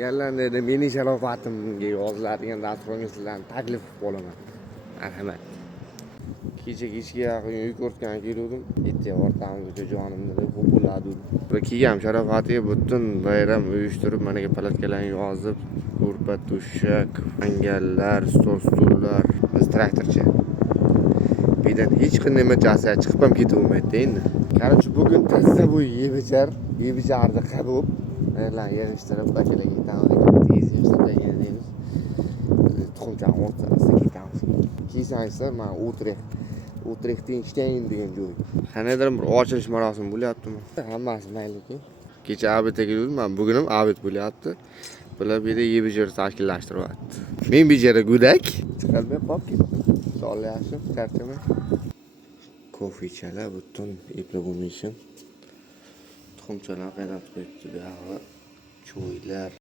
Gelgan dedi, meni sharofatimga yoziladigan dasturxonga sizlarni taklif qilib qolaman. Marhamat. Kechga yaqin uy ko'rgan keldim. Yetti o'rtamizga jojonimni deb qo'puladim. Va kiyam sharofatiga butun bayram uyushtirib, managa palatkalarni yozib, ko'rpa, to'shak, angallar, stullar, biz traktorchi. Birdan hech qanday machasi chiqib ham ketavermaydi endi. Qarchi bugun tazza bu yebijarni qabib, lan yig'ishtirib bakalaga ketamiz. Tez yig'ishtirib deymiz. Tuxumchani o'rtasida ketamiz. Keysangizlar, men Utrechtning Stein degan joy. Qanaydir bir ochilish marosimi bo'lyaptimi? Hammasi mayli-ku. Kecha abitga keldim, men bugun ham abit bo'lyapti. Bular bir yerda yebijar tashkillashtiryapti. Men bijara go'dak. Chiqarmay qolib ketdim. Sog'li yaxshi, tartibmi? Kofichalar butun eplab bo'lmaysin. Tuxumchalar qaynatib qo'yibdi, bu yoqda choylar.